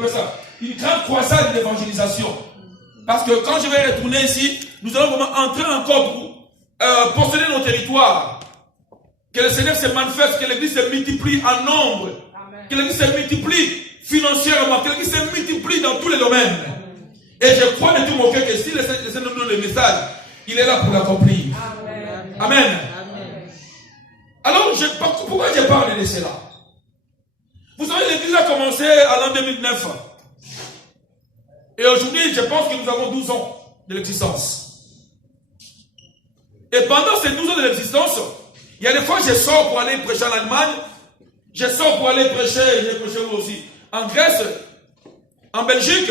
appelle ça, une grande croisade d'évangélisation. Parce que quand je vais retourner ici, nous allons vraiment entrer encore pour posséder nos territoires. Que le Seigneur se manifeste, que l'Église se multiplie en nombre. Amen. Que l'Église se multiplie financièrement, que l'Église se multiplie dans tous les domaines. Amen. Et je crois de tout mon cœur que si le Seigneur nous donne le message, il est là pour l'accomplir. Amen. Amen. Amen. Alors, pourquoi je parle de cela? Vous savez, l'Église a commencé à l'an 2009. Et aujourd'hui, je pense que nous avons 12 ans de l'existence. Et pendant ces 12 ans de l'existence, il y a des fois, je sors pour aller prêcher en Allemagne. Je sors pour aller prêcher, j'ai prêché vous aussi, en Grèce, en Belgique.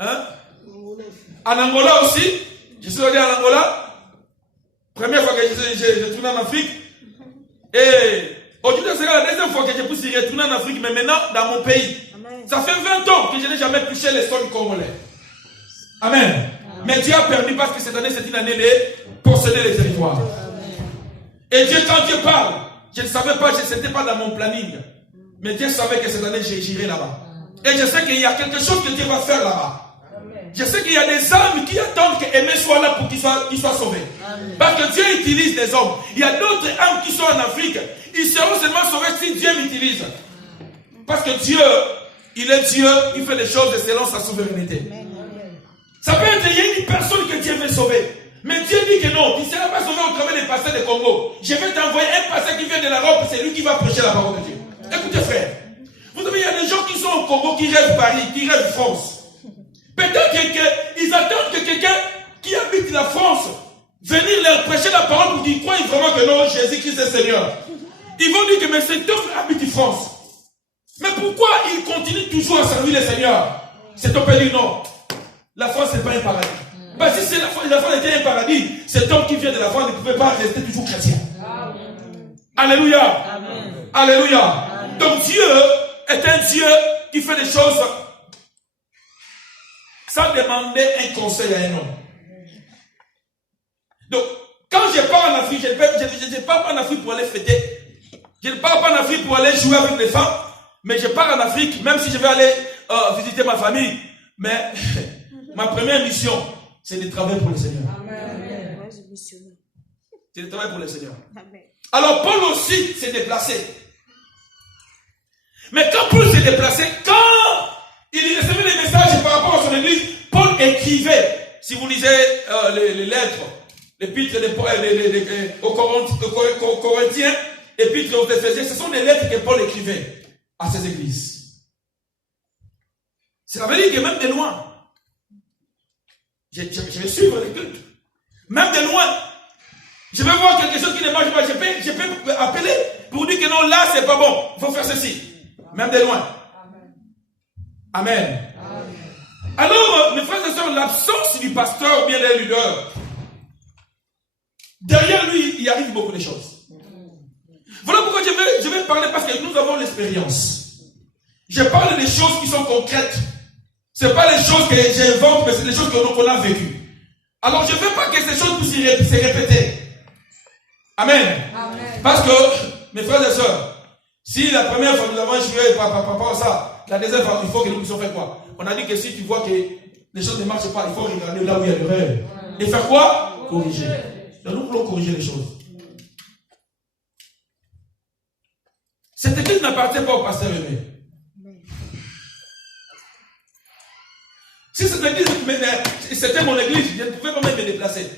Hein? En Angola aussi. Je suis allé en Angola. Première fois que j'ai tourné en Afrique. Et aujourd'hui, c'est la deuxième fois que je puisse y retourner en Afrique, mais maintenant dans mon pays. Amen. Ça fait 20 ans que je n'ai jamais touché les sols congolais. Amen. Amen. Mais Dieu a permis parce que cette année, c'est une année de posséder les territoires. Amen. Et Dieu, quand Dieu parle, je ne savais pas, ce n'était pas dans mon planning. Mais Dieu savait que cette année, j'irai là-bas. Et je sais qu'il y a quelque chose que Dieu va faire là-bas. Je sais qu'il y a des âmes qui attendent qu'Aimé soit là pour qu'il soit sauvé. Amen. Parce que Dieu utilise des hommes. Il y a d'autres âmes qui sont en Afrique. Ils seront seulement sauvés si Dieu l'utilise. Parce que Dieu, il est Dieu, il fait les choses selon sa souveraineté. Amen. Ça peut être, il y a une personne que Dieu veut sauver. Mais Dieu dit que non, il ne sera pas sauvé au travers des pasteurs de Congo. Je vais t'envoyer un pasteur qui vient de l'Europe, c'est lui qui va prêcher la parole de Dieu. Écoutez frère, vous savez, il y a des gens qui sont au Congo, qui rêvent Paris, qui rêvent France. Peut-être qu'ils attendent que quelqu'un qui habite la France venir leur prêcher la parole pour qu'ils croient vraiment que non, Jésus-Christ est Seigneur. Ils vont dire que mais cet homme habite France. Mais pourquoi il continue toujours à servir le Seigneur? Cet homme peut dire non. La France n'est pas un paradis. Parce que si la France était un paradis, cet homme qui vient de la France ne pouvait pas rester toujours chrétien. Alléluia. Amen. Alléluia. Amen. Donc Dieu est un Dieu qui fait des choses sans demander un conseil à un homme. Donc, quand je pars en Afrique, je ne pars pas en Afrique pour aller fêter. Je ne pars pas en Afrique pour aller jouer avec les femmes. Mais je pars en Afrique, même si je vais aller visiter ma famille. Mais ma première mission, c'est de travailler pour le Seigneur. Amen. C'est de travailler pour le Seigneur. Amen. Alors, Paul aussi s'est déplacé. Mais quand Paul s'est déplacé, quand il recevait des messages par rapport à son église, Paul écrivait. Si vous lisez les lettres, l'épître aux Corinthiens, l'épître aux Éphésiens, ce sont des lettres que Paul écrivait à ces églises. Cela veut dire que même de loin, je vais suivre les cultes. Même de loin, je vais voir quelque chose qui ne marche pas. Je peux appeler pour dire que non, là, c'est pas bon. Il faut faire ceci. Même de loin. Amen. Amen. Alors, mes frères et sœurs, l'absence du pasteur ou bien des leaders, derrière lui, il arrive beaucoup de choses. Voilà pourquoi je vais parler, parce que nous avons l'expérience. Je parle des choses qui sont concrètes. Ce n'est pas les choses que j'invente, mais c'est les choses qu'on a vécues. Alors, je ne veux pas que ces choses puissent se répéter. Amen. Amen. Parce que, mes frères et sœurs, si la première fois nous avons échoué par rapport à ça, la deuxième fois, il faut que nous puissions faire quoi? On a dit que si tu vois que les choses ne marchent pas, il faut regarder là où il y a l'erreur. Et faire quoi? Corriger. Donc nous voulons corriger les choses. Cette église n'appartient pas au pasteur Aimé. Si cette église, c'était mon église, je ne pouvais pas même me déplacer.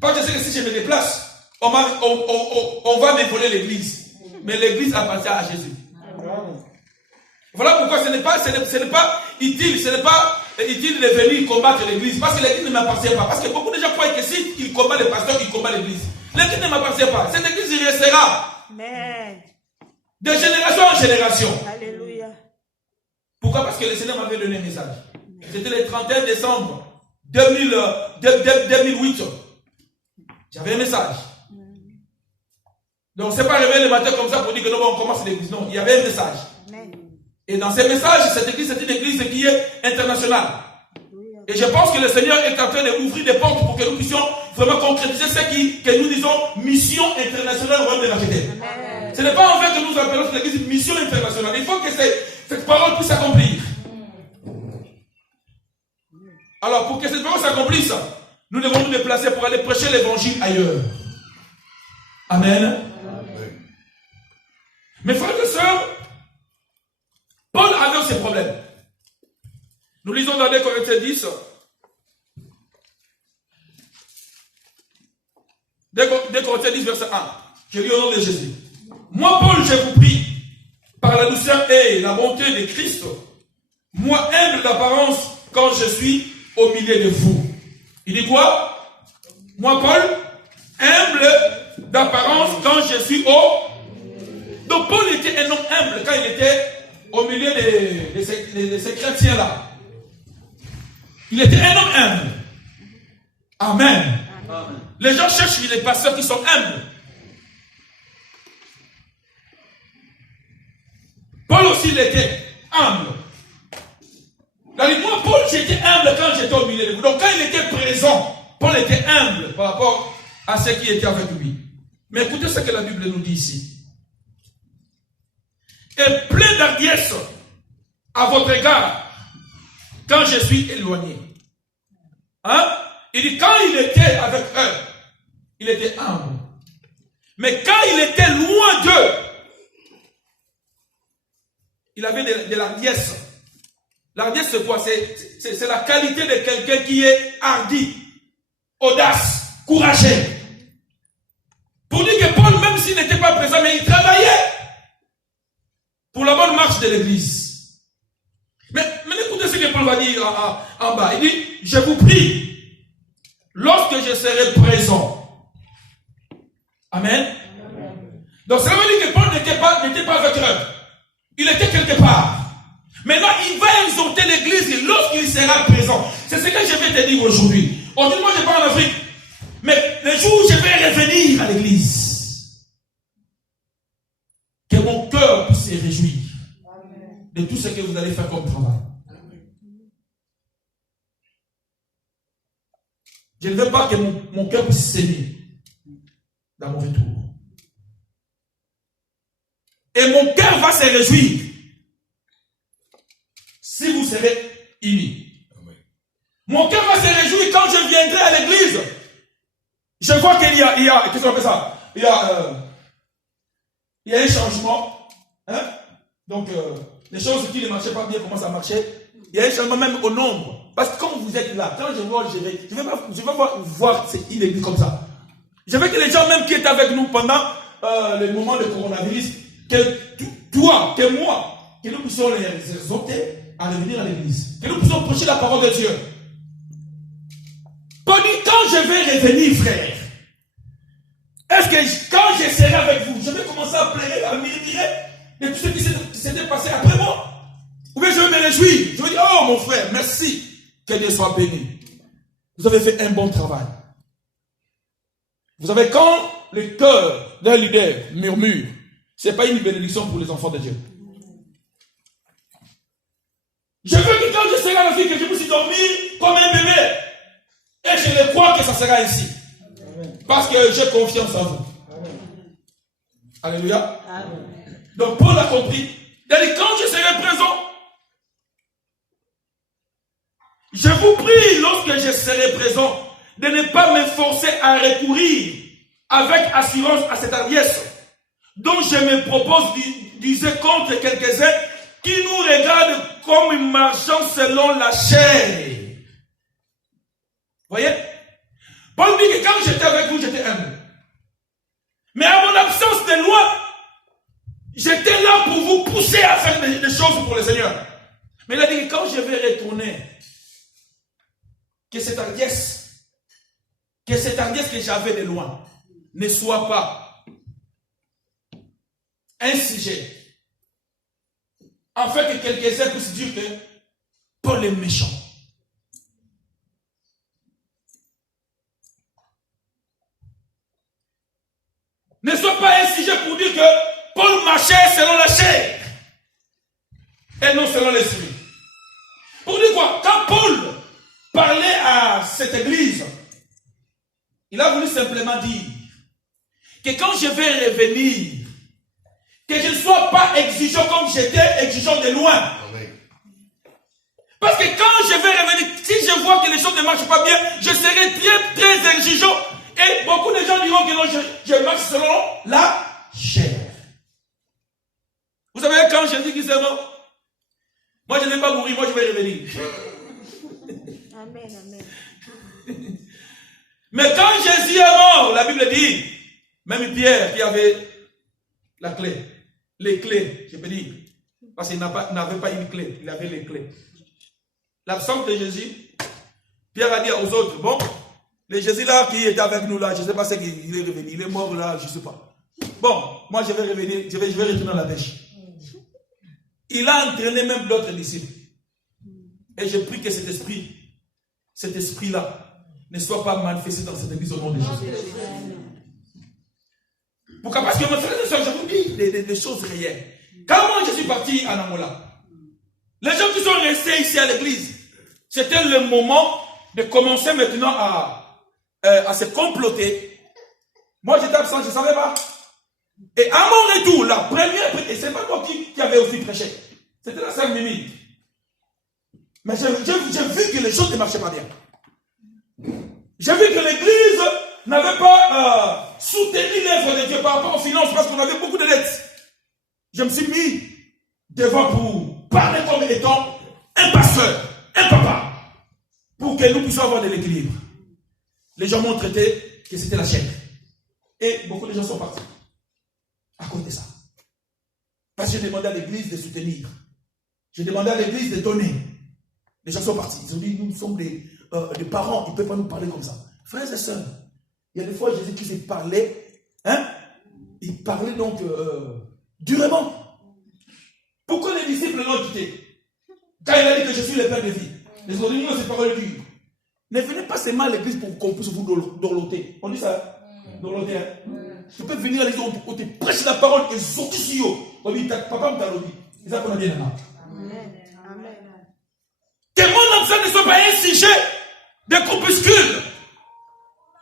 Parce que je sais que si je me déplace, on va me voler l'église. Mais l'église appartient à Jésus. Voilà pourquoi ce n'est pas utile de venir combattre l'église. Parce que l'église ne m'appartient pas. Parce que beaucoup de gens croient que si ils combattent les pasteurs, ils combattent l'église. L'église ne m'appartient pas. Cette église y restera. Amen. De génération en génération. Alléluia. Pourquoi? Parce que le Seigneur m'avait donné un message. C'était le 31 décembre 2008. J'avais un message. Donc, ce n'est pas réveillé le matin comme ça pour dire que non, on commence l'église. Non, il y avait un message. Amen. Et dans ces messages, cette église, c'est une église qui est internationale. Et je pense que le Seigneur est en train d'ouvrir des portes pour que nous puissions vraiment concrétiser ce que nous disons mission internationale au royaume de la vérité. Ce n'est pas en fait que nous appelons cette église mission internationale. Il faut que cette parole puisse s'accomplir. Alors, pour que cette parole s'accomplisse, nous devons nous déplacer pour aller prêcher l'évangile ailleurs. Amen. Mes frères et sœurs, Paul avait ses problèmes. Nous lisons dans 2 Corinthiens 10. 2 Corinthiens 10, verset 1. Je lis au nom de Jésus. Moi, Paul, je vous prie, par la douceur et la bonté de Christ, moi, humble d'apparence, quand je suis au milieu de vous. Il dit quoi? Moi, Paul, humble d'apparence, quand je suis au... Donc, Paul était un homme humble quand il était au milieu de ces chrétiens-là. Il était un homme humble. Amen. Amen. Les gens cherchent les pasteurs qui sont humbles. Paul aussi, il était humble. Moi, Paul, j'étais humble quand j'étais au milieu de vous. Donc, quand il était présent, Paul était humble par rapport à ceux qui étaient avec lui. Mais écoutez ce que la Bible nous dit ici. Et plein d'hardiesse à votre égard quand je suis éloigné. Hein? Il dit, quand il était avec eux, il était humble. Mais quand il était loin d'eux, il avait de l'hardiesse. L'hardiesse, c'est quoi? C'est la qualité de quelqu'un qui est hardi, audace, courageux. Pour dire que Paul, même s'il n'était pas présent, mais il travaillait pour la bonne marche de l'église. Mais écoutez ce que Paul va dire en bas. Il dit, je vous prie, lorsque je serai présent. Amen. Donc ça veut dire que Paul n'était pas avec eux. Il était quelque part. Maintenant, il va exhorter l'église lorsqu'il sera présent. C'est ce que je vais te dire aujourd'hui. Aujourd'hui, moi, je pars en Afrique. Mais le jour où je vais revenir à l'église, que mon cœur puisse se réjouir de tout ce que vous allez faire comme travail. Je ne veux pas que mon cœur puisse s'aimer dans mon retour. Et mon cœur va se réjouir si vous serez unis. Mon cœur va se réjouir quand je viendrai à l'église. Je vois qu'il y a qu'est-ce qu'on appelle ça? Il y a un changement. Hein? Donc, les choses qui ne marchaient pas bien commencent à marcher. Il y a un changement même au nombre. Parce que comme vous êtes là, quand je vois, je vais pas voir une église comme ça. Je veux que les gens même qui étaient avec nous pendant le moment de coronavirus, que toi, que moi, que nous puissions les exhorter à revenir à l'église. Que nous puissions prêcher la parole de Dieu. Paul dit, quand je vais revenir, frère, est-ce que quand je serai avec vous, je vais commencer à pleurer, à murmurer de tout ce qui s'était passé après moi? Ou bien je vais me réjouir. Je vais dire, oh mon frère, merci. Que Dieu soit béni. Vous avez fait un bon travail. Vous savez, quand le cœur d'un leader murmure, ce n'est pas une bénédiction pour les enfants de Dieu. Je veux que quand je serai avec que je puisse dormir comme un bébé. Et je le crois que ça sera ainsi. Parce que j'ai confiance en vous. Amen. Alléluia. Amen. Donc Paul a compris. Il a dit, quand je serai présent, je vous prie, lorsque je serai présent, de ne pas me forcer à recourir avec assurance à cette hardiesse dont je me propose d'user contre quelques-uns qui nous regardent comme marchant selon la chair. Voyez? Paul dit que quand j'étais avec vous, j'étais humble. Mais à mon absence de loi, j'étais là pour vous pousser à faire des choses pour le Seigneur. Mais il a dit que quand je vais retourner, que cette hardiesse que j'avais de loin ne soit pas un sujet. En fait, que quelques-uns puissent dire que Paul est méchant. Ne soit pas un sujet pour dire que Paul marchait selon la chair et non selon l'esprit. Pour dire quoi? Quand Paul parlait à cette église, il a voulu simplement dire que quand je vais revenir, que je ne sois pas exigeant comme j'étais exigeant de loin. Amen. Parce que quand je vais revenir, si je vois que les choses ne marchent pas bien, je serai très, très exigeant. Et beaucoup de gens diront que non, je marche selon la chair. Vous savez, quand je dis que c'est bon, moi je n'ai pas mourir, moi je vais revenir. Amen, amen. Mais quand Jésus est mort, la Bible dit, même Pierre qui avait la clé, les clés, je peux dire, parce qu'il n'avait pas une clé, il avait les clés. L'absence de Jésus, Pierre a dit aux autres, bon, le Jésus là qui était avec nous là, je ne sais pas ce qu'il est revenu, il est mort là, je ne sais pas. Bon, moi je vais revenir, je vais retourner à la pêche. Il a entraîné même d'autres disciples. Et je prie que cet esprit-là, ne soit pas manifesté dans cette église au nom de Jésus. Pourquoi? Parce que mes frères et sœurs, je vous dis des choses réelles. Quand moi je suis parti en Angola, les gens qui sont restés ici à l'église, c'était le moment de commencer maintenant à se comploter. Moi j'étais absent, je ne savais pas. Et à mon retour, la première, et ce n'est pas moi qui avait aussi prêché, c'était la sœur Mimi. Mais j'ai vu que les choses ne marchaient pas bien. J'ai vu que l'église n'avait pas soutenu l'œuvre de Dieu par rapport aux finances parce qu'on avait beaucoup de dettes. Je me suis mis devant pour parler comme étant un pasteur, un papa, pour que nous puissions avoir de l'équilibre. Les gens m'ont traité que c'était la chair. Et beaucoup de gens sont partis à cause de ça. Parce que j'ai demandé à l'église de soutenir. J'ai demandé à l'église de donner. Les gens sont partis. Ils ont dit, nous sommes des parents, ils ne peuvent pas nous parler comme ça. Frères et sœurs, il y a des fois Jésus-Christ parlait, hein? Il parlait donc durement. Pourquoi les disciples l'ont quitté? Quand il a dit que je suis le Père de vie, les autres disent, c'est parole dure. Ne venez pas seulement à l'église pour qu'on puisse vous dorloter. On dit ça? Dorloter, hein? Tu peux venir à l'église, on te prêche la parole et sortir sur eux. On dit, papa me t'a dit. C'est ça qu'on a dit là. Que mon enfant ne soit pas un sujet de groupuscule.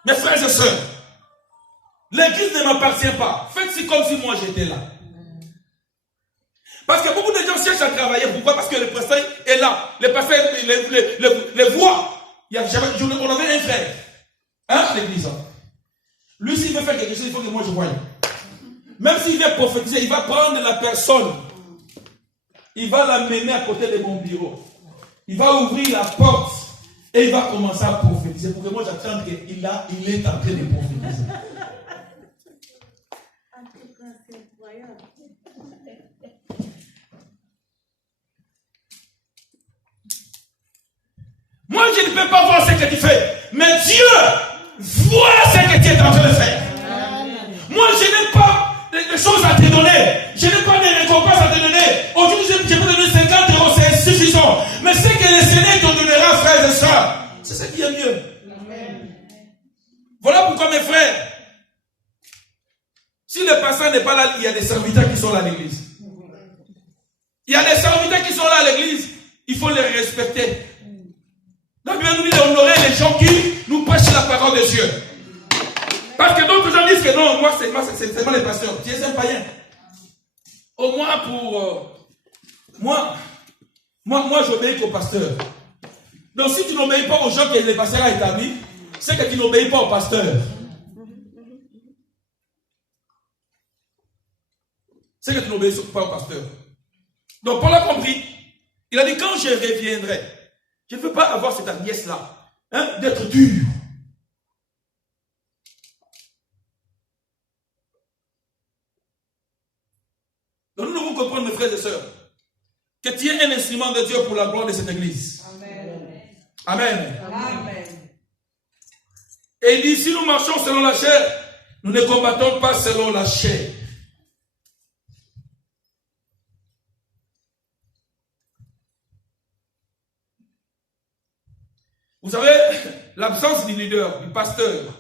Mes frères et sœurs, l'église ne m'appartient pas. Faites-ci comme si moi j'étais là. Parce que beaucoup de gens cherchent à travailler. Pourquoi? Parce que le pasteur est là. Le pasteur les voit. On avait un frère. Hein, à l'église. Lui, s'il veut faire quelque chose, il faut que moi je voie. Même s'il veut prophétiser, il va prendre la personne. Il va l'amener à côté de mon bureau. Il va ouvrir la porte et il va commencer à prophétiser. Pour que moi j'attende qu'il est en train de prophétiser. En tout cas, c'est incroyable. Moi je ne peux pas voir ce que tu fais. Mais Dieu voit ce que tu es en train de faire. Moi je n'ai pas de choses à te donner. Je n'ai pas de récompenses à te donner. Aujourd'hui je peux te donner 50 €, c'est suffisant. Mais ce que le Seigneur te donnera, frères et sœurs, c'est ce qui est mieux. Amen. Voilà pourquoi mes frères, si le pasteur n'est pas là, il y a des serviteurs qui sont là à l'église. Il y a des serviteurs qui sont là à l'église. Il faut les respecter. La Bible nous dit d'honorer les gens qui nous prêchent la parole de Dieu. Parce que d'autres gens disent que non, moi c'est seulement les pasteurs. Tu es un païen. Au moins pour... Moi j'obéis qu'au pasteur. Donc si tu n'obéis pas aux gens que le pasteur a établis, c'est que tu n'obéis pas au pasteur. C'est que tu n'obéis pas au pasteur. Donc Paul a compris. Il a dit quand je reviendrai, je ne veux pas avoir cette hardiesse-là, hein, d'être dur. Donc nous devons comprendre, mes frères et sœurs, que tu es un instrument de Dieu pour la gloire de cette église. Amen. Amen. Amen. Et il dit, si nous marchons selon la chair, nous ne combattons pas selon la chair. Vous savez, l'absence du leader, du pasteur,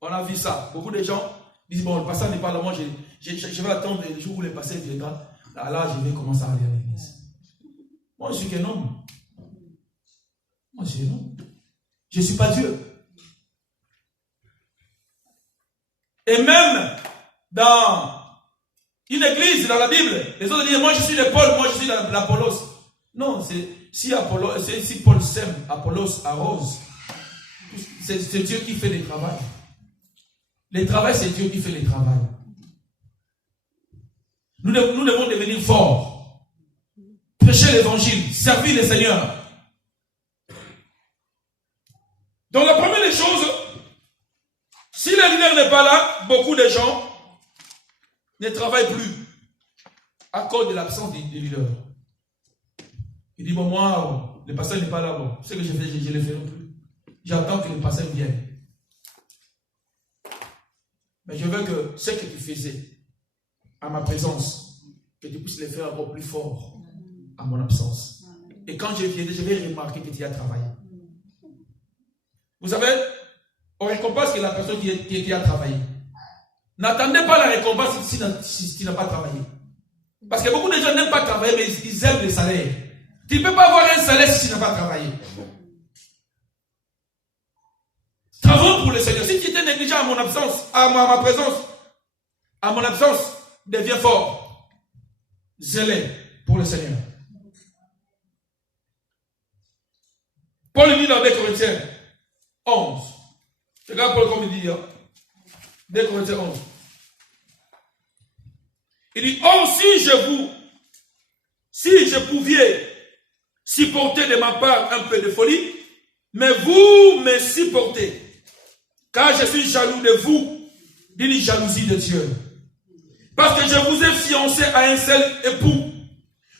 on a vu ça. Beaucoup de gens disent, bon, le pasteur n'est pas là, moi je vais attendre le jour où le pasteur viendra. Là, je vais commencer à aller à l'église. Moi, je suis qu'un homme. Moi, je suis un homme. Je ne suis pas Dieu. Et même dans une église, dans la Bible, les autres disent, moi je suis de Paul, moi je suis l'Apollos. Non, si Paul sème, Apollos arrose. C'est Dieu qui fait le travail. Le travail, c'est Dieu qui fait le travail. Nous devons devenir forts. Prêcher l'évangile, servir le Seigneur. Donc la première des choses, si le leader n'est pas là, beaucoup de gens ne travaillent plus à cause de l'absence du leader. Il dit, bon, moi, le pasteur n'est pas là, bon, ce que je fais, je ne le ferai plus. J'attends que le pasteur vienne. Mais je veux que ce que tu faisais à ma présence, que tu puisses le faire encore plus fort à mon absence. Et quand je viendrai, je vais remarquer que tu as travaillé. Vous savez, on récompense que la personne qui a travaillé. N'attendez pas la récompense si tu n'as pas travaillé. Parce que beaucoup de gens n'aiment pas travailler, mais ils aiment le salaire. Tu ne peux pas avoir un salaire si tu n'as pas travaillé. Travaillons pour le Seigneur. Si tu étais négligent à mon absence, à ma présence, à mon absence, deviens fort. Zélé pour le Seigneur. Paul dit dans 2 Corinthiens 11. Regarde Paul comme il dit. 2 Corinthiens 11. Il dit, oh, si je pouvais supporter de ma part un peu de folie, mais vous me supportez, car je suis jaloux de vous, d'une jalousie de Dieu. Parce que je vous ai fiancé à un seul époux,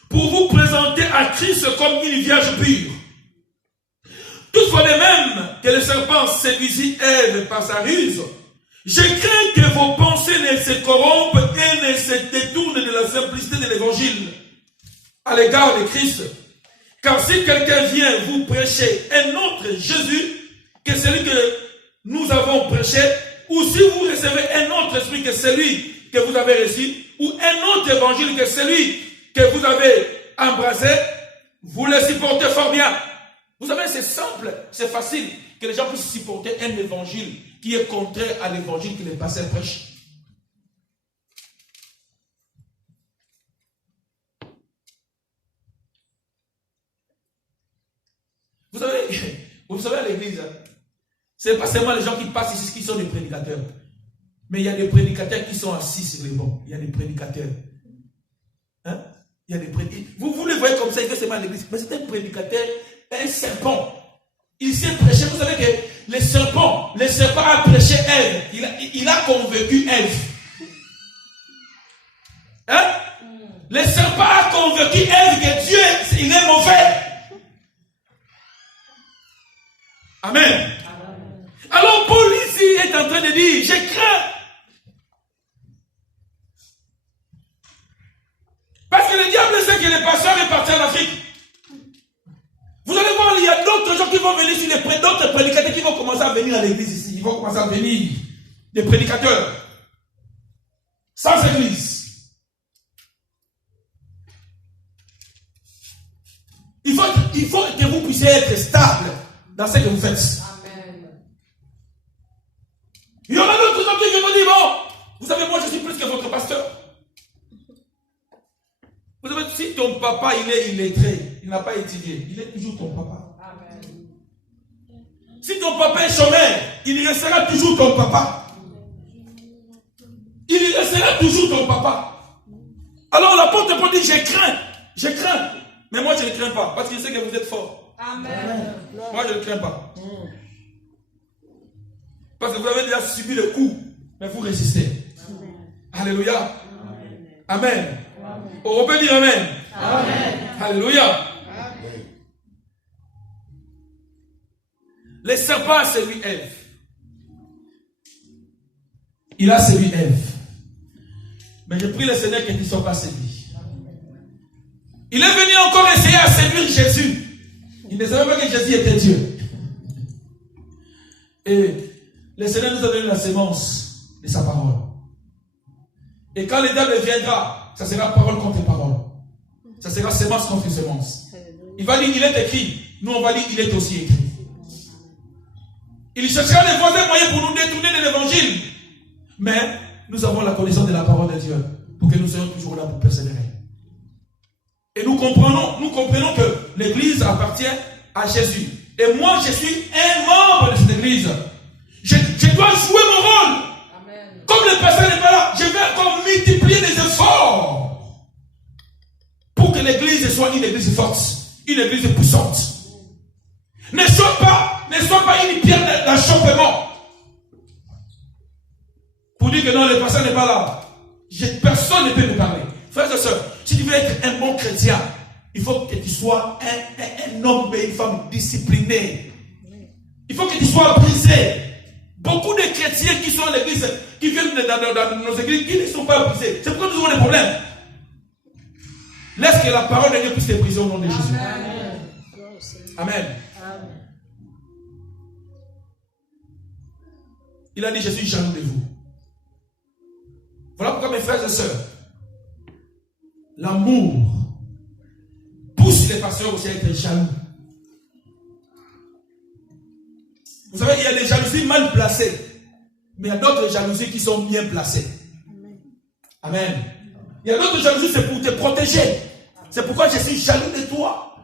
pour vous présenter à Christ comme une vierge pure. Toutefois, de même que le serpent séduisit Ève par sa ruse, je crains que vos pensées ne se corrompent et ne se détournent de la simplicité de l'évangile à l'égard de Christ. Car si quelqu'un vient vous prêcher un autre Jésus que celui que nous avons prêché, ou si vous recevez un autre esprit que celui que vous avez reçu, ou un autre évangile que celui que vous avez embrassé, vous le supportez fort bien. Vous savez, c'est simple, c'est facile que les gens puissent supporter un évangile qui est contraire à l'évangile que les pasteurs prêchent. Vous savez à l'église, ce n'est pas seulement les gens qui passent ici qui sont des prédicateurs. Mais il y a des prédicateurs qui sont assis sur les bancs. Il y a des prédicateurs. Hein? Il y a des prédicateurs. Vous les voyez comme ça, il fait seulement à l'église. Mais c'est un prédicateur, un serpent. Il s'est prêché. Vous savez que le serpent a prêché Ève. Il a convaincu Ève. Hein? Le serpent a convaincu Ève que Dieu, il est mauvais. Amen. Alors Paul ici est en train de dire, je crains. Parce que le diable sait que le pasteur est parti en Afrique. Vous allez voir, il y a d'autres gens qui vont venir sur d'autres prédicateurs qui vont commencer à venir à l'église ici. Ils vont commencer à venir. Des prédicateurs. Sans église. Il faut que vous puissiez être stable dans ce que vous faites. Amen. Il y aura d'autres gens qui vont dire, bon, vous savez, moi je suis plus que votre pasteur. Vous savez, si ton papa il est illettré, il n'a pas étudié, il est toujours ton papa. Amen. Si ton papa est chômeur, il restera toujours ton papa. Il restera toujours ton papa. Alors l'apôtre Paul dit, je crains. Mais moi je ne crains pas, parce qu'il sait que vous êtes fort. Amen. Moi je ne crains pas. Parce que vous avez déjà subi le coup, mais vous résistez. Amen. Alléluia. Amen. Amen. Amen. On peut dire Amen. Amen. Alléluia. Amen. Le serpent a séduit Ève. Il a séduit Ève. Mais je prie le Seigneur qu'ils ne soient pas séduits. Il est venu encore essayer à séduire Jésus. Il ne savait pas que Jésus était Dieu. Et le Seigneur nous a donné la sémence de sa parole. Et quand le diable viendra, ça sera parole contre parole. Ça sera sémence contre sémence. Il va dire, il est écrit. Nous, on va dire, il est aussi écrit. Il cherchera des voies et moyens pour nous détourner de l'évangile. Mais nous avons la connaissance de la parole de Dieu pour que nous soyons toujours là pour persévérer. Et nous comprenons que l'église appartient à Jésus. Et moi, je suis un membre de cette église. Je dois jouer mon rôle. Amen. Comme le pasteur n'est pas là, je vais encore multiplier les efforts pour que l'église soit une église forte, une église puissante. Ne sois pas une pierre d'achoppement. Pour dire que non, le pasteur n'est pas là. Personne ne peut nous parler. Frères et sœurs, si tu veux être un bon chrétien, il faut que tu sois un homme et une femme disciplinés. Il faut que tu sois brisé. Beaucoup de chrétiens qui sont à l'église, qui viennent dans nos églises, qui ne sont pas brisés. C'est pourquoi nous avons des problèmes. Laisse que la parole de Dieu puisse te briser au nom de Jésus. Amen. Amen. Amen. Il a dit, je suis jaloux de vous. Voilà pourquoi mes frères et sœurs, l'amour pousse les pasteurs aussi à être jaloux. Vous savez, il y a des jalousies mal placées, mais il y a d'autres jalousies qui sont bien placées. Amen. Il y a d'autres jalousies, c'est pour te protéger. C'est pourquoi je suis jaloux de toi.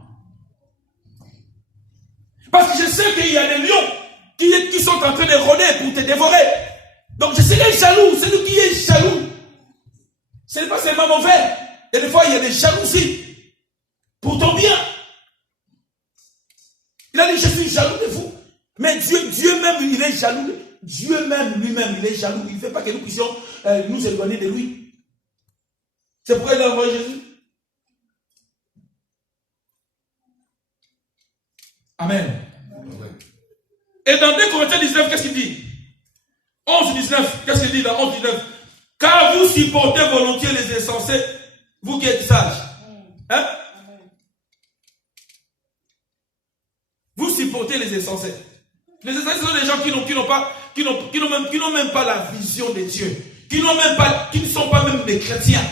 Parce que je sais qu'il y a des lions qui sont en train de rôder pour te dévorer. Donc je serai jaloux. C'est lui qui est jaloux. Ce n'est pas seulement mauvais. Et des fois, il y a des jalousies pour ton bien. Il a dit, je suis jaloux de vous. Mais Dieu même, il est jaloux. Dieu même, lui-même, il est jaloux. Il ne fait pas que nous puissions nous éloigner de lui. C'est pourquoi il a envoyé Jésus. Amen. Et dans 2 Corinthiens 19, qu'est-ce qu'il dit? 11, 19, qu'est-ce qu'il dit dans 11, 19? Car vous supportez volontiers les insensés, vous qui êtes sages. Hein? Vous supportez les insensés. Les insensés sont des gens qui n'ont même pas la vision de Dieu, qui ne sont pas même des chrétiens,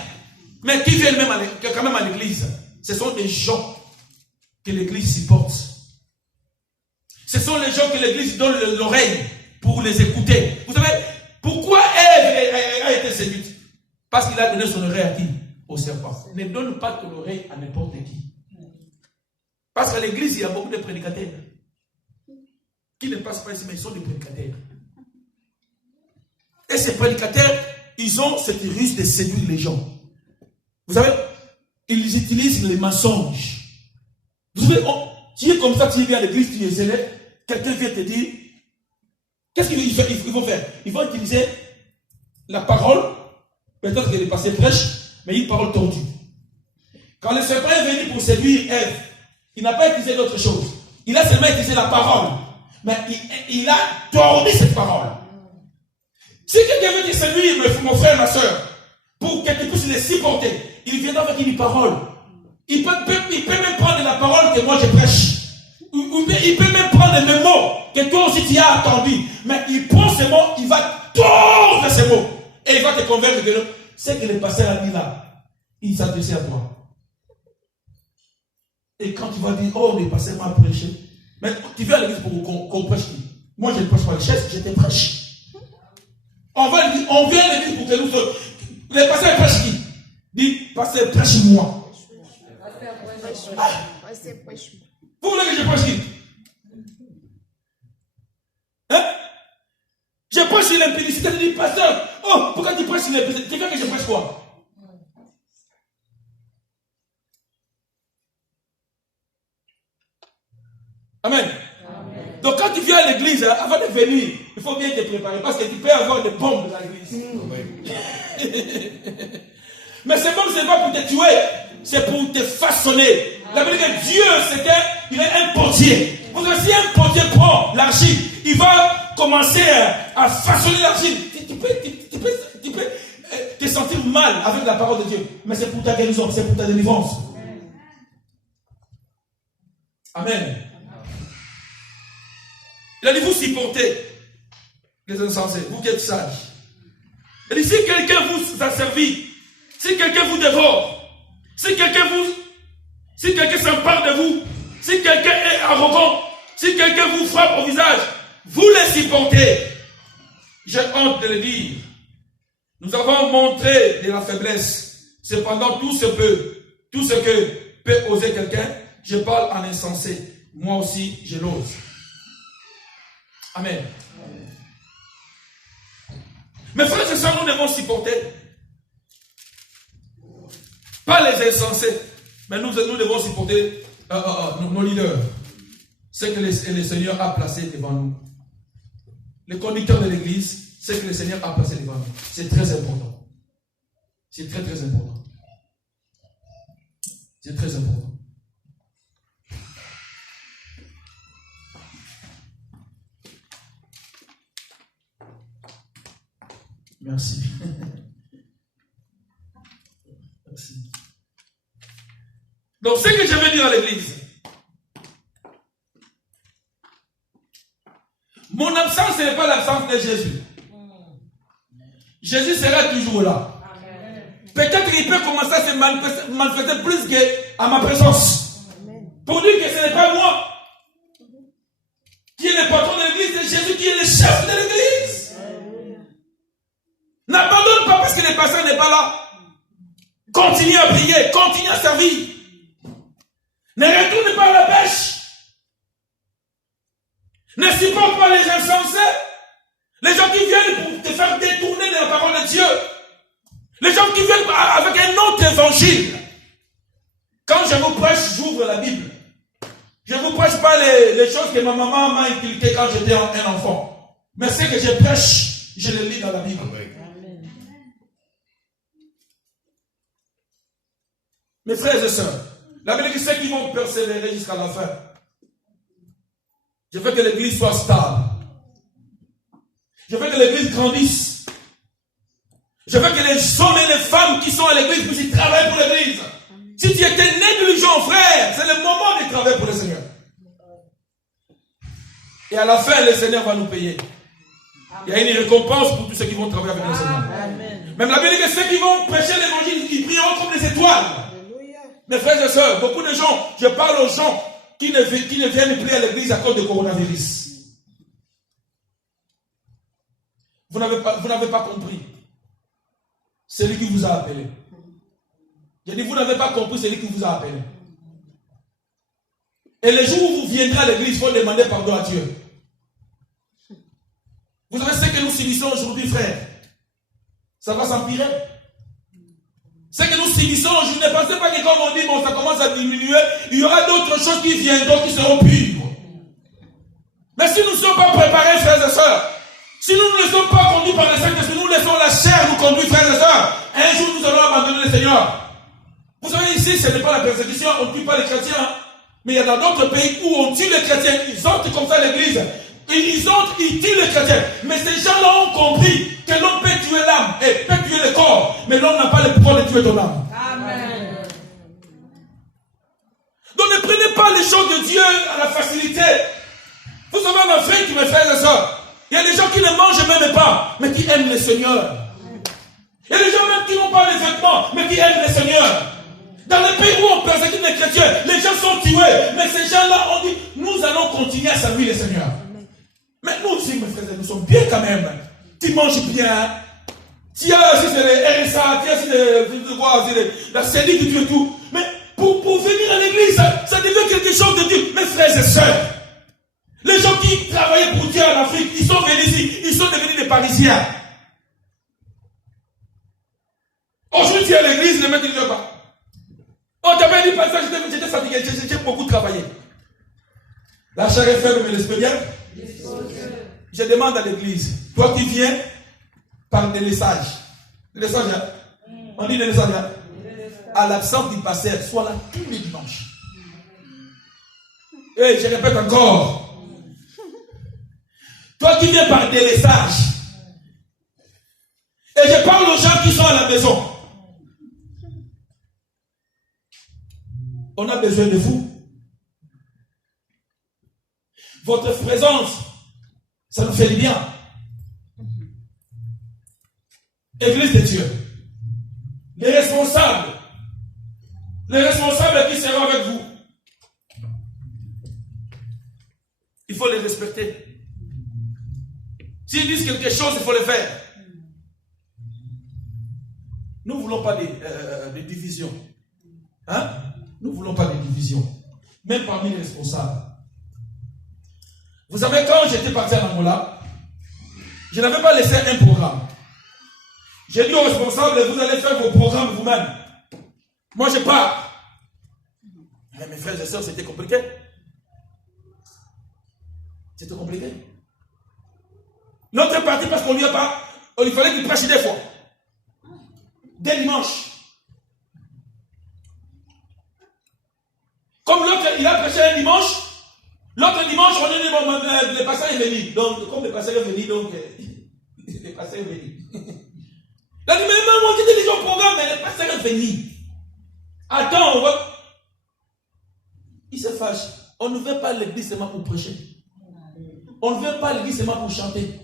mais qui viennent même quand même à l'église. Ce sont des gens que l'église supporte. Ce sont les gens que l'église donne l'oreille pour les écouter. Vous savez, pourquoi Ève a été séduite? Parce qu'il a donné son oreille à qui? Au serpent. Ne donne pas ton oreille à n'importe qui. Parce qu'à l'église, il y a beaucoup de prédicateurs qui ne passent pas ici, mais ils sont des prédicateurs. Et ces prédicateurs, ils ont cette ruse de séduire les gens. Vous savez, ils utilisent les mensonges. Vous savez, tu es comme ça, tu viens à l'église, tu es zélé, quelqu'un vient te dire, qu'est-ce qu'ils vont faire? Ils vont utiliser la parole, peut-être qu'elle est passée fraîche, mais une parole tordue. Quand le serpent est venu pour séduire Ève, il n'a pas utilisé d'autre chose. Il a seulement utilisé la parole. Mais il a tordu cette parole. Si quelqu'un veut te séduire, mon frère, ma soeur, pour que tu puisses les supporter, il viendra avec une parole. Il peut même prendre la parole que moi je prêche. Il peut même prendre les mots que toi aussi tu as attendu. Mais il prend ces mots, il va tordre ces mots. Et il va te convaincre que ce que le pasteur a dit là, il s'adressait à toi. Et quand tu vas dire, oh, le pasteur m'a prêché. Mais tu viens à l'église pour qu'on prêche qui? Moi, je ne prêche pas les chaises, je te prêche. On vient à l'église pour que nous... Le pasteur prêche qui? Dit, pasteur, prêche-moi. Ah. Vous voulez que je prêche qui? Hein? Je prêche sur l'impudicité. Tu dis, pasteur, oh, pourquoi tu prêches sur l'impudicité? Tu veux que je prêche quoi? Amen. Amen. Donc quand tu viens à l'église, avant de venir, il faut bien te préparer parce que tu peux avoir des bombes dans l'église. Mais ces bombes, ce n'est pas pour te tuer, c'est pour te façonner. La vérité que Dieu, il est un portier. Vous savez, si un portier prend l'argile, il va commencer à façonner l'argile. Tu peux te sentir mal avec la parole de Dieu. Mais c'est pour ta guérison, c'est pour ta délivrance. Amen. Il a dit, vous supportez les insensés, vous qui êtes sages. Il dit, si quelqu'un vous asservit, si quelqu'un vous dévore, si quelqu'un s'empare de vous, si quelqu'un est arrogant, si quelqu'un vous frappe au visage, vous les supportez. J'ai honte de le dire, Nous avons montré de la faiblesse. Cependant, tout ce que peut oser quelqu'un, je parle en insensé. Moi aussi, je l'ose. Amen. Mes frères et sœurs, nous devons supporter. Pas les insensés, mais nous devons supporter nos leaders. Ce que le Seigneur a placé devant nous. Les conducteurs de l'église, ce que le Seigneur a placé devant nous. C'est très important. C'est très très important. C'est très important. Merci. Merci. Donc, ce que je veux dire à l'église, mon absence, ce n'est pas l'absence de Jésus. Jésus sera toujours là. Peut-être qu'il peut commencer à se manifester plus qu'à ma présence. Pour dire que ce n'est pas moi qui est le patron de l'église, c'est Jésus qui est le chef de l'église. N'abandonne pas parce que le pasteur n'est pas là. Continue à prier, continue à servir. Ne retourne pas à la pêche. Ne supporte pas les insensés. Les gens qui viennent pour te faire détourner de la parole de Dieu. Les gens qui viennent avec un autre évangile. Quand je vous prêche, j'ouvre la Bible. Je ne vous prêche pas les choses que ma maman m'a inculquées quand j'étais un enfant. Mais ce que je prêche, je le lis dans la Bible. Mes frères et sœurs, la Bible dit ceux qui vont persévérer jusqu'à la fin. Je veux que l'église soit stable. Je veux que l'église grandisse. Je veux que les hommes et les femmes qui sont à l'église puissent travailler pour l'église. Si tu étais négligent, frère, c'est le moment de travailler pour le Seigneur. Et à la fin, le Seigneur va nous payer. Il y a une récompense pour tous ceux qui vont travailler avec le Seigneur. Même la Bible dit que ceux qui vont prêcher l'évangile, ils brilleront comme les étoiles. Mes frères et sœurs, beaucoup de gens, je parle aux gens qui ne viennent plus à l'église à cause du coronavirus. Vous n'avez pas compris. C'est lui qui vous a appelé. J'ai dit, vous n'avez pas compris, c'est lui qui vous a appelé. Et le jour où vous viendrez à l'église, il faut demander pardon à Dieu. Vous savez ce que nous subissons aujourd'hui, frère? Ça va s'empirer. Ce que nous subissons aujourd'hui, ne pensez pas que comme on dit, bon, ça commence à diminuer, il y aura d'autres choses qui viendront, qui seront pures. Mais si nous ne sommes pas préparés, frères et sœurs, si nous ne sommes pas conduits par le Saint-Esprit, nous laissons la chair nous conduire, frères et sœurs, un jour nous allons abandonner le Seigneur. Vous savez, ici, ce n'est pas la persécution, on ne tue pas les chrétiens, mais il y a dans d'autres pays où on tue les chrétiens, ils entrent comme ça l'église, ils tuent les chrétiens. Mais ces gens-là ont compris que l'homme peut tuer l'âme et peut tuer le corps, mais l'homme n'a pas le pouvoir de tuer ton âme. Amen. Donc ne prenez pas les choses de Dieu à la facilité. Vous savez, en Afrique, mes frères et sœurs, il y a des gens qui ne mangent même pas, mais qui aiment le Seigneur. Il y a des gens même qui n'ont pas les vêtements, mais qui aiment le Seigneur. Dans les pays où on persécute les chrétiens, les gens sont tués. Mais ces gens-là ont dit, nous allons continuer à servir le Seigneur. Mais nous aussi, mes frères, nous sommes bien quand même. Tu manges bien. Tu as aussi les RSA, tu as aussi la CEDI que tu veux tout. Mais pour venir à l'église, ça devient quelque chose de Dieu. Mes frères et sœurs, les gens qui travaillaient pour Dieu en Afrique, ils sont venus ici, ils sont devenus des Parisiens. Aujourd'hui, tu es à l'église, ne m'inquiète pas. On t'avait dit, par ça, j'étais fatigué, j'ai beaucoup travaillé. La chair est faible, mais l'esprit bien. Je demande à l'église, toi qui viens par des messages. Des messages, hein? On dit des messages, hein? À l'absence du pasteur, sois là tous les dimanches. Et je répète encore. Toi qui viens par des messages. Et je parle aux gens qui sont à la maison. On a besoin de vous. Votre présence, ça nous fait du bien. Église de Dieu. Les responsables qui seront avec vous, il faut les respecter. S'ils disent quelque chose, il faut le faire. Nous ne voulons pas de division. Hein? Nous ne voulons pas de division. Même parmi les responsables. Vous savez, quand j'étais parti en Angola, je n'avais pas laissé un programme. J'ai dit aux responsables, vous allez faire vos programmes vous-même. Moi, je pars. Mais mes frères et sœurs, c'était compliqué. C'était compliqué. L'autre est parti parce qu'on lui a pas. Il fallait qu'il prêche des fois. Dès dimanche. Comme l'autre, il a prêché un dimanche. L'autre dimanche, on a dit, bon, le pasteur est venu. Donc, comme le pasteur est venu, donc, le pasteur est venu. Il a dit, mais moi, j'étais déjà au programme, mais le pasteur est venu. Attends, on va. Il se fâche. On ne veut pas l'église seulement pour prêcher. On ne veut pas l'église seulement pour chanter.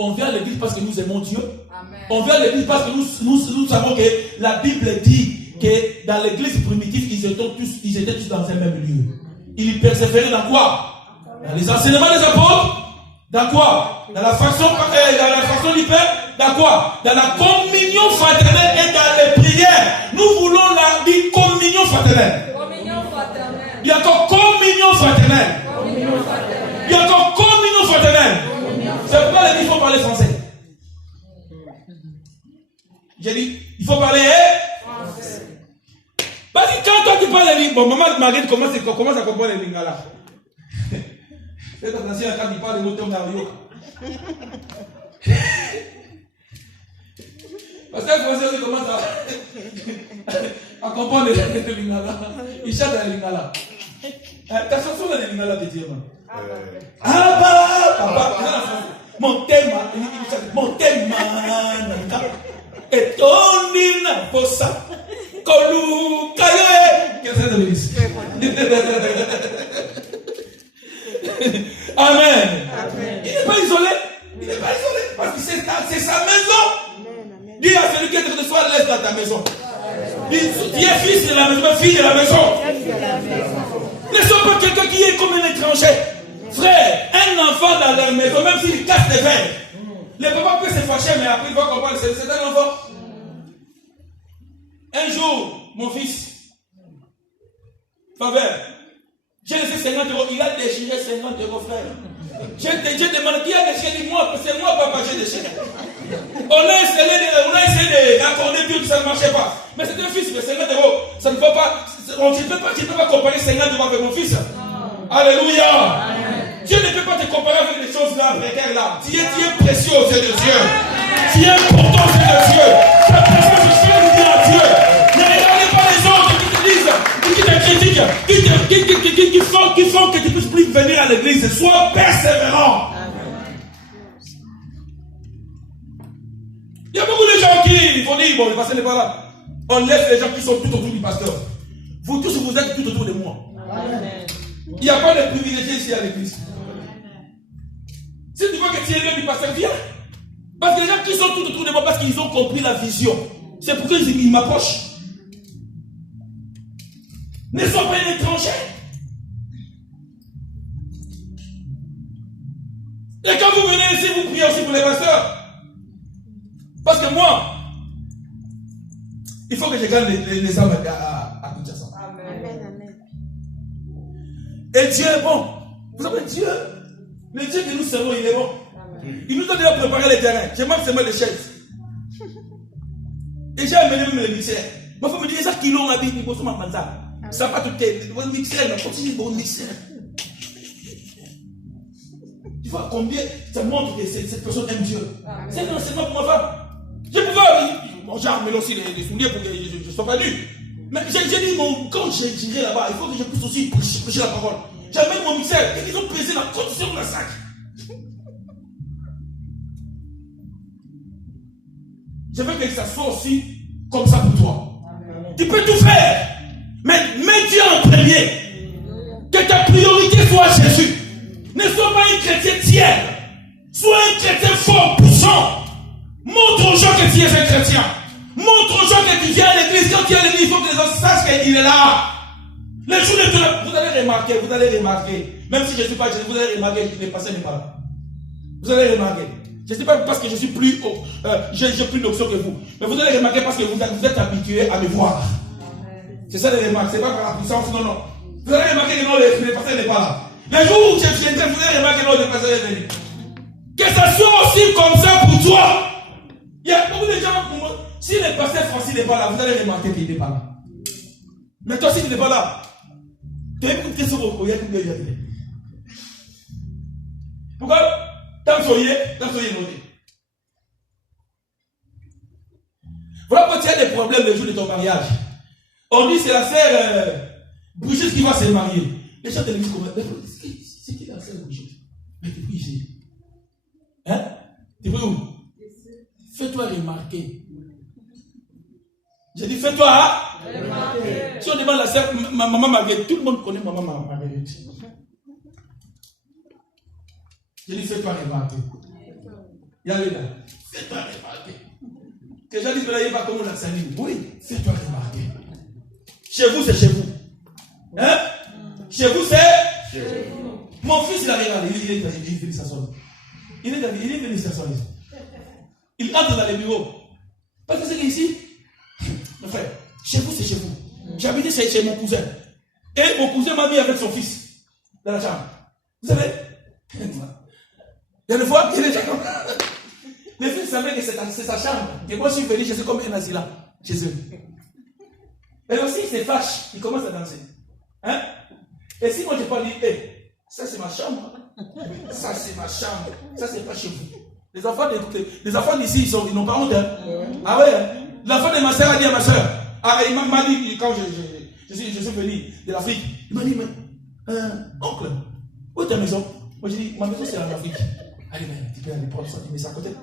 On vient à l'église parce que nous aimons Dieu. Amen. On vient à l'église parce que nous savons que la Bible dit que dans l'église primitive, ils étaient tous dans un même lieu. Ils persévéraient dans quoi? Dans les enseignements des apôtres. Dans quoi? Dans la façon du Père. Dans quoi? Dans la communion fraternelle et dans les prières. Nous voulons la communion fraternelle. Communion fraternelle. Il y a encore communion fraternelle. Communion fraternelle. Il y a encore communion fraternelle. C'est pourquoi il faut parler français. J'ai dit, il faut parler français. Parce que quand toi tu parles les lignes, bon, maman Marguerite commence à comprendre les lingala. Faites attention quand tu parles de mots d'Ario. Parce que le français aussi commence à comprendre les lingala. Il chante les lingala. Ta chanson est les lingala de Dieu. Ah bah, papa, mon thème, et ton dîner pour ça. Kolou, Kaye. Qu'est-ce que c'est? Amen. Il n'est pas isolé. Il n'est pas isolé. Parce que c'est sa maison. Dis à celui qui est de soi, laisse dans ta maison. Tu es fils de la maison, fille de la maison. Ne sois pas quelqu'un qui est comme un étranger. Frère, un enfant dans la maison, même s'il casse des verres, le papa peut se fâcher, mais après il va comprendre, c'est un enfant. Un jour, mon fils, faveur, j'ai laissé 50 €, il a déchiré 50 €, frère. J'ai demandé qui a déchiré, dit moi, c'est moi, papa, j'ai déchiré. On a essayé d'accorder Dieu, ça ne marchait pas. Mais c'est un fils de 50 €, ça ne va pas, tu ne peux pas comparer 50 € avec mon fils. Alléluia. Dieu ne peut pas te comparer avec les choses là, précaires là. Tu es précieux aux yeux de Dieu. Tu es important aux yeux de Dieu. Ta présence est chère à Dieu. Ne regardez pas les autres qui te disent, qui te critiquent, qui font que tu ne puisses plus venir à l'église. Sois persévérant. Il y a beaucoup de gens qui vont dire, bon, le pasteur n'est pas là. On laisse les gens qui sont tout autour du pasteur. Vous tous, vous êtes tout autour de moi. Amen. Il n'y a pas de privilégiés ici à l'église. Si tu vois que tu es loin du pasteur, viens. Parce que les gens qui sont tout autour de moi, parce qu'ils ont compris la vision. C'est pourquoi ils m'approchent. Ne sois pas un étranger. Et quand vous venez ici, vous priez aussi pour les pasteurs. Parce que moi, il faut que je gagne les âmes à Kinshasa. Amen. Et Dieu est bon. Vous savez, Dieu, le Dieu que nous servons, il est bon. Amen. Il nous a déjà préparé les terrains. J'ai même semé les chaises. Et j'ai amené même les mixeurs. Ma femme me dit, ça qui l'ont habillé, il faut se mettre ça. Ça pas tout est. Le mixeur, il continue de mixer. Tu vois combien ça montre que cette personne aime Dieu. C'est un enseignement pour ma femme. Je pouvais, j'ai armé aussi les souliers pour que je ne sois pas nu. Mais j'ai dit, quand j'irai là-bas, il faut que je puisse aussi prêcher la parole. J'amène mon mixeur et ils ont pesé la côte sur le sac. Je veux que ça soit aussi comme ça pour toi. Amen. Tu peux tout faire, mais mets Dieu en premier. Que ta priorité soit Jésus. Ne sois pas un chrétien tiers. Sois un chrétien fort, puissant. Montre aux gens que tu es un chrétien. Montre aux gens que tu viens à l'église. Quand tu es à l'église, il faut que les gens sachent qu'il est là. Les jours de vous allez remarquer. Même si je ne suis pas Jésus, vous allez remarquer que le passé n'est pas là. Vous allez remarquer. Je ne sais pas parce que je suis plus haut, j'ai plus d'options que vous. Mais vous allez remarquer parce que vous êtes habitués à me voir. C'est ça les remarques, c'est pas par la puissance, non. Vous allez remarquer que non, le pasteur n'est pas là. Les jours où je viendrai, vous allez remarquer que non, le pasteur est venu. Que ça soit aussi comme ça pour toi. Il y a beaucoup de gens, si le pasteur Francis n'est pas là, vous allez remarquer qu'il n'est pas là. Mais toi, si tu n'es pas là, tu as une question au courrier. Pourquoi? Tant que soyez noté. Voilà quand il y a des problèmes le jour de ton mariage. On dit c'est la sœur Brigitte qui va se marier. Les gens de l'église commencent. C'est qui la sœur Brigitte? Mais tu pries ici. Hein? Tu pries où? Fais-toi remarquer. J'ai dit fais-toi remarquer. Si on demande la sœur, maman Marguerite, tout le monde connaît maman Marguerite. J'ai dit fais-toi remarquer. Il y a là. Fais-toi remarquer. Que les gens disent, mais là, il n'y a pas comme on la salue. Oui, fais-toi remarquer. Chez vous, c'est chez vous. Hein? Chez vous, c'est chez vous. Mon fils, il a regardé, il est venu s'asseoir. Il est venu s'asseoir ici. Il entre dans les bureaux. Parce que c'est qu'ici, mon frère, chez vous, c'est chez vous. J'habitais chez mon cousin. Et mon cousin m'a mis avec son fils dans la chambre. Vous savez? Il y a des fois, il est déjà comme ça. Les filles savaient que c'est sa chambre. Et moi, je suis venu, je suis comme un asile chez eux. Et aussi, il se fâche, il commence à danser. Hein? Et si moi, je parle, hey, ça c'est ma chambre. Ça c'est ma chambre. Ça c'est pas chez vous. Les enfants d'ici, ils n'ont pas honte. Hein? Ah ouais? L'enfant de ma soeur a dit à ma soeur. Ah, il m'a dit, quand je suis venu de l'Afrique, il m'a dit, mais, oncle, où est ta maison? Moi, j'ai dit, ma maison c'est en Afrique. Allez, mais tu peux aller prendre ça, tu mets ça à côté. Donc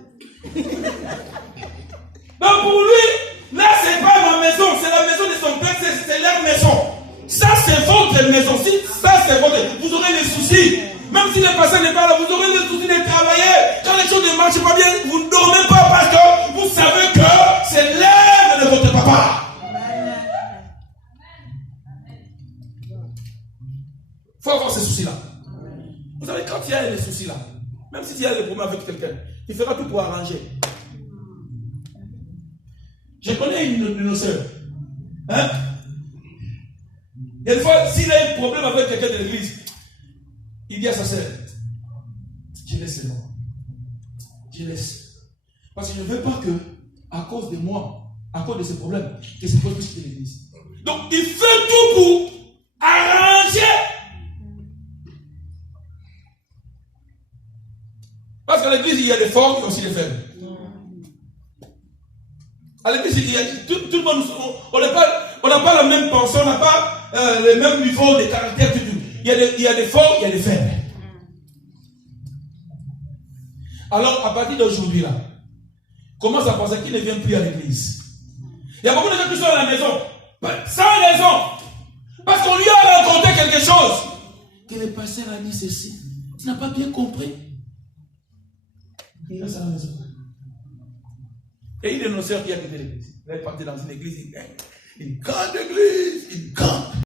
pour lui, là c'est pas ma maison, c'est la maison de son père, c'est leur maison. Ça c'est votre maison, si ça c'est votre, vous aurez des soucis. Même si le passé n'est pas là, vous aurez des soucis de travailler. Quand les choses ne marchent pas bien, vous ne dormez pas parce que vous savez que c'est l'œuvre de votre papa. Il faut avoir ces soucis-là. Vous savez, quand il y a des soucis là, même si il y a des problèmes avec quelqu'un, il fera tout pour arranger. Je connais une de nos sœurs. Hein? Et une fois, s'il a un problème avec quelqu'un de l'église, il dit à sa sœur, je laisse seulement. Je laisse. Parce que je ne veux pas que, à cause de moi, à cause de ce problème, que ce soit plus de l'église. Donc, il fait tout pour arranger. Parce qu'à l'église, il y a des forts et aussi des faibles. À l'église, il y a tout le monde, on n'a pas la même pensée, on n'a pas le même niveau de caractère. Il y a des forts, il y a des faibles. Alors, à partir d'aujourd'hui, là, commence à penser qu'il ne vient plus à l'église. Il y a beaucoup de gens qui sont à la maison, sans raison, parce qu'on lui a raconté quelque chose. Que le pasteur a dit ceci. Tu n'as pas bien compris. Il reste à la maison. Et il est nos sœurs qui a quitté l'église. Il est parti dans une église, une grande église, une grande.